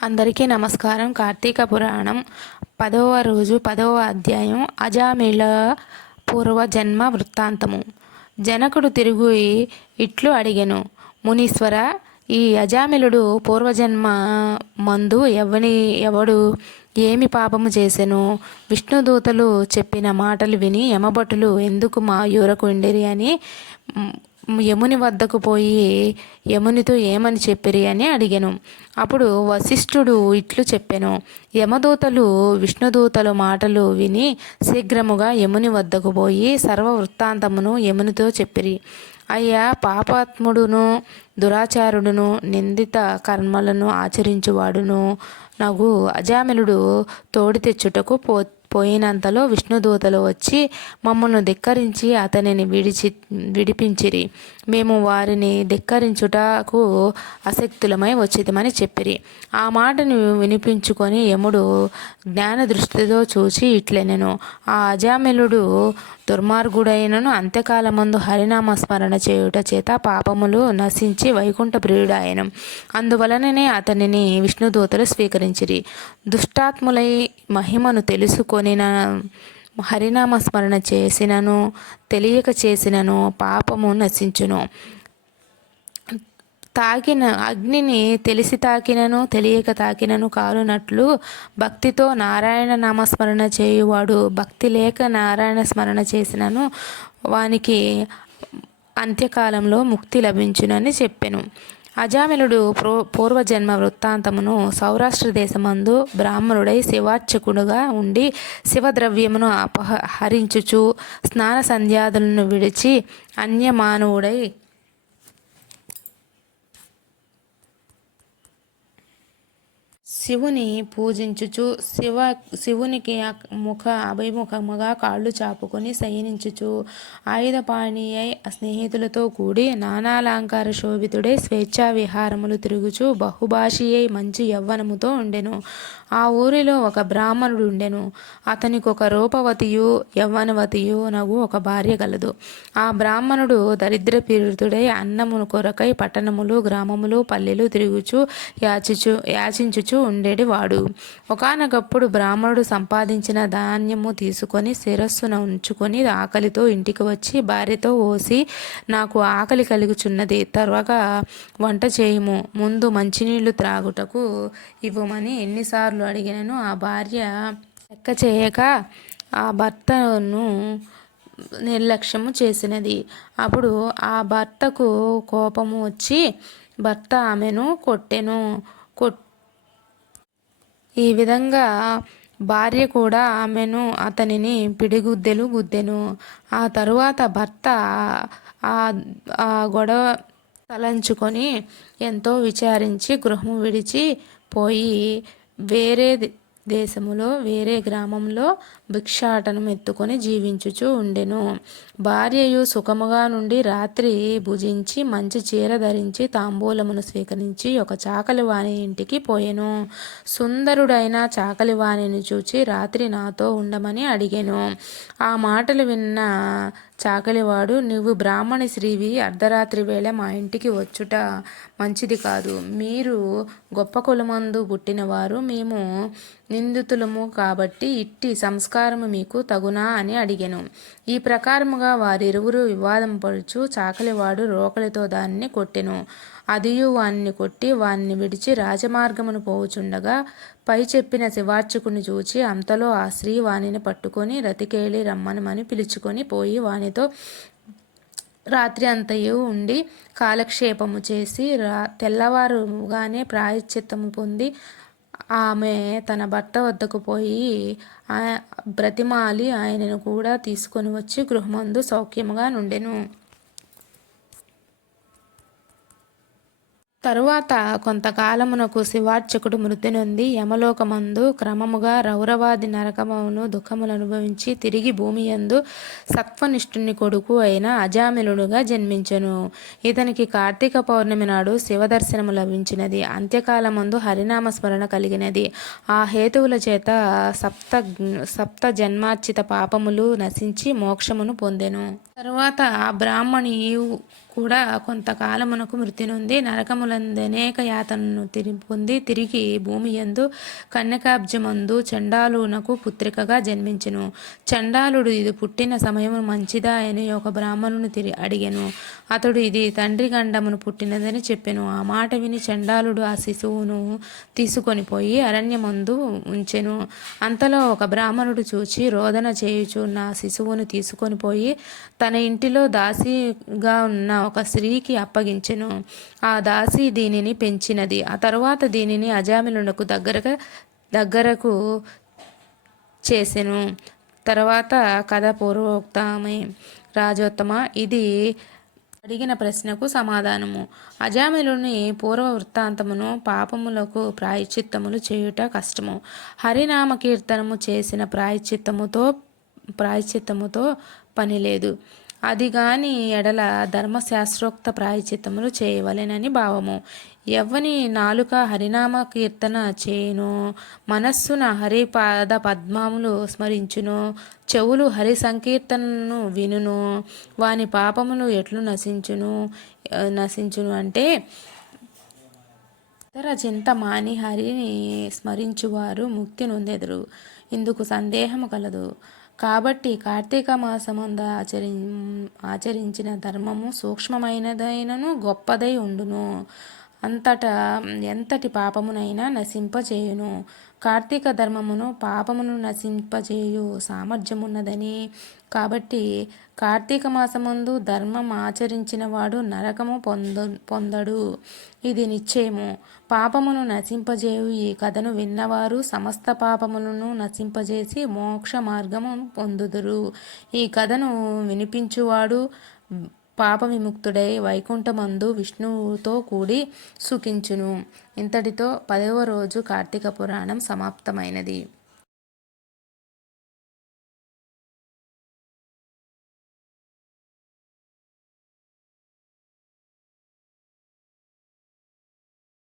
అందరికీ నమస్కారం. కార్తీక పురాణం పదవ రోజు పదవ అధ్యాయం అజామిళ పూర్వజన్మ వృత్తాంతము. జనకుడు తిరుగు ఇట్లు అడిగెను మునీశ్వర ఈ అజామిలుడు పూర్వజన్మ మందు ఎవని ఎవడు ఏమి పాపము చేసెను? విష్ణుదూతలు చెప్పిన మాటలు విని యమభటులు ఎందుకు మా యూరకుండిరి అని యముని వద్దకు పోయి యమునితో ఏమని చెప్పిరి అని అడిగాను. అప్పుడు వశిష్ఠుడు ఇట్లు చెప్పాను. యమదూతలు విష్ణుదూతల మాటలు విని శీఘ్రముగా యముని వద్దకు పోయి సర్వ వృత్తాంతమును యమునితో చెప్పిరి. అయ్యా పాపాత్ముడును దురాచారుడును నిందిత కర్మలను ఆచరించువాడును నగు అజామిలుడు తోడి తెచ్చుటకు పో పోయినంతలో విష్ణుదూతలు వచ్చి మమ్మల్ని ధిక్కరించి అతనిని విడిచి విడిపించిరి. మేము వారిని ధిక్కరించుటకు అసక్తులమై వచ్చిదమని చెప్పిరి. ఆ మాటను వినిపించుకొని యముడు జ్ఞాన దృష్టితో చూచి ఇట్లెనెను. ఆ అజామిలుడు దుర్మార్గుడైనను అంత్యకాలమందు హరినామ స్మరణ చేయుట చేత పాపములు నశించి వైకుంఠ ప్రియుడాయను. అందువలననే అతనిని విష్ణుదూతలు స్వీకరించిరి. దుష్టాత్ములై మహిమను తెలుసుకొనిన హరినామ స్మరణ చేసినను తెలియక చేసినను పాపము నశించును. తాకిన అగ్నిని తెలిసి తాకినను తెలియక తాకినను కాలునట్లు భక్తితో నారాయణ నామస్మరణ చేయువాడు. భక్తి లేక నారాయణ స్మరణ చేసినను వానికి అంత్యకాలంలో ముక్తి లభించునని చెప్పెను. అజామిలుడు ప్రో పూర్వజన్మ వృత్తాంతమును సౌరాష్ట్ర దేశమందు బ్రాహ్మణుడై శివార్చకుడుగా ఉండి శివద్రవ్యమును అపహరించుచు స్నాన సంధ్యాదులను విడిచి అన్యమానవుడై శివుని పూజించుచు శివ శివునికి ముఖ అభిముఖముగా కాళ్ళు చాపుకొని శయనించుచు ఆయుధపాణి అయి స్నేహితులతో కూడి నానాలంకార శోభితుడై స్వేచ్ఛా విహారములు తిరుగుచు బహుభాషి అయి మంచి యవ్వనముతో ఉండెను. ఆ ఊరిలో ఒక బ్రాహ్మణుడు ఉండెను. అతనికి ఒక రూపవతియు యవ్వనవతియు నగు ఒక భార్య గలదు. ఆ బ్రాహ్మణుడు దరిద్ర పీడితుడై అన్నమును కొరకై పట్టణములు గ్రామములు పల్లెలు తిరుగుచు యాచిచు యాచించుచు ఉండేది వాడు బ్రాహ్మణుడు సంపాదించిన ధాన్యము తీసుకొని శిరస్సున ఉంచుకొని ఆకలితో ఇంటికి వచ్చి భార్యతో ఓసి నాకు ఆకలి కలుగుచున్నది తర్వాత వంట చేయము. ముందు మంచినీళ్ళు త్రాగుటకు ఇవ్వమని ఎన్నిసార్లు అడిగినను. ఆ భార్య లెక్క చేయక ఆ భర్తను నిర్లక్ష్యము చేసినది. అప్పుడు ఆ భర్తకు కోపము వచ్చి భర్త ఆమెను కొట్టెను. ఈ విధంగా భార్య కూడా ఆమెను అతనిని పిడిగుద్దెలు గుద్దెను. ఆ తరువాత భర్త ఆ గొడవ తలంచుకొని ఎంతో విచారించి గృహము విడిచి పోయి వేరే దేశములో వేరే గ్రామంలో భిక్షాటనం ఎత్తుకొని జీవించుచూ ఉండెను. భార్యయు సుఖముగా నుండి రాత్రి భుజించి మంచి చీర ధరించి తాంబూలమును స్వీకరించి ఒక చాకలివాణి ఇంటికి పోయెను. సుందరుడైన చాకలివాణిని చూచి రాత్రి నాతో ఉండమని అడిగాను. ఆ మాటలు విన్న చాకలివాడు నువ్వు బ్రాహ్మణి శ్రీవి అర్ధరాత్రి వేళ మా ఇంటికి వచ్చుట మంచిది కాదు. మీరు గొప్ప కులమందు పుట్టినవారు మేము నిందితులము కాబట్టి ఇట్టి సంస్కారము మీకు తగునా అని అడిగాను. ఈ ప్రకారముగా వారిరువురు వివాదం పడుచు చాకలివాడు రోకలితో దాన్ని కొట్టెను. అదియు వాణ్ణి కొట్టి వాణ్ణి విడిచి రాజమార్గమును పోవుచుండగా పై చెప్పిన శివార్చకుని చూచి అంతలో ఆ స్త్రీ వాణిని పట్టుకొని రతికేళి రమ్మనమని పిలుచుకొని పోయి వానితో రాత్రి అంతయు ఉండి కాలక్షేపము చేసి రా తెల్లవారుగానే ప్రాయశ్చిత్తము పొంది ఆమె తన భర్త వద్దకు పోయి బ్రతిమాలి ఆయనను కూడా తీసుకొని వచ్చి గృహమందు సౌఖ్యముగా నుండెను. తరువాత కొంతకాలమునకు శివార్చకుడు మృతి నొంది యమలోకమందు క్రమముగా రౌరవాది నరకమును దుఃఖములు అనుభవించి తిరిగి భూమి యందు సత్వనిష్ఠుని కొడుకు అయిన అజామిలుడుగా జన్మించెను. ఇతనికి కార్తీక పౌర్ణమి నాడు శివదర్శనము లభించినది. అంత్యకాలమందు హరినామ స్మరణ కలిగినది. ఆ హేతువుల చేత సప్త సప్త జన్మార్చిత పాపములు నశించి మోక్షమును పొందెను. తరువాత ఆ బ్రాహ్మణియు కూడా కొంతకాలమునకు మృతి నుండి నరకములందనేక యాతనను తిరి పొంది తిరిగి భూమి యందు కన్యకాబ్జమందు చండాలునకు పుత్రికగా జన్మించెను. చండాలుడు ఇది పుట్టిన సమయము మంచిదా అని ఒక బ్రాహ్మణుని తిరి అడిగాను. అతడు ఇది తండ్రి గండమును పుట్టినదని చెప్పెను. ఆ మాట విని చండాలుడు ఆ శిశువును తీసుకొని పోయి అరణ్యమందు ఉంచెను. అంతలో ఒక బ్రాహ్మణుడు చూచి రోదన చేయుచున్న ఆ శిశువును తీసుకొని పోయి తన ఇంటిలో దాసిగా ఉన్న ఒక స్త్రీకి అప్పగించెను. ఆ దాసి దీనిని పెంచినది. ఆ తరువాత దీనిని అజామిలునకు దగ్గరగా దగ్గరకు చేసెను. తర్వాత కథ పూర్వోక్తమే. రాజోత్తమ ఇది అడిగిన ప్రశ్నకు సమాధానము. అజామిలుని పూర్వ వృత్తాంతమును పాపములకు ప్రాయశ్చిత్తములు చేయుట కష్టము. హరినామ కీర్తనము చేసిన ప్రాయశ్చిత్తముతో ప్రాయశ్చిత్తముతో పని లేదు. అది గాని ఎడల ధర్మశాస్త్రోక్త ప్రాయచిత్తములు చేయవలెనని భావము. ఎవ్వని నాలుక హరినామ కీర్తన చేయును మనస్సున హరిపాద పద్మములు స్మరించును చెవులు హరి సంకీర్తనను వినును వాని పాపములు ఎట్లు నశించును నశించును అంటే ఇతర చింత మాని హరిని స్మరించువారు ముక్తి నొందెదరు. ఇందుకు సందేహము కలదు. కాబట్టి కార్తీక మాసమందు ఆచరి ఆచరించిన ధర్మము సూక్ష్మమైనదైనను గొప్పదై ఉండును. అంతటా ఎంతటి పాపమునైనా నశింపజేయును. కార్తీక ధర్మమును పాపమును నశింపజేయు సామర్థ్యమున్నదని. కాబట్టి కార్తీక మాసమందు ధర్మం ఆచరించిన వాడు నరకము పొంద పొందడు. ఇది నిశ్చయము. పాపమును నశింపజేయు ఈ కథను విన్నవారు సమస్త పాపములను నశింపజేసి మోక్ష మార్గము పొందుదురు. ఈ కథను వినిపించువాడు పాప విముక్తుడై వైకుంఠమందు విష్ణువుతో కూడి సుఖించును. ఇంతటితో పదవ రోజు కార్తీక పురాణం సమాప్తమైనది.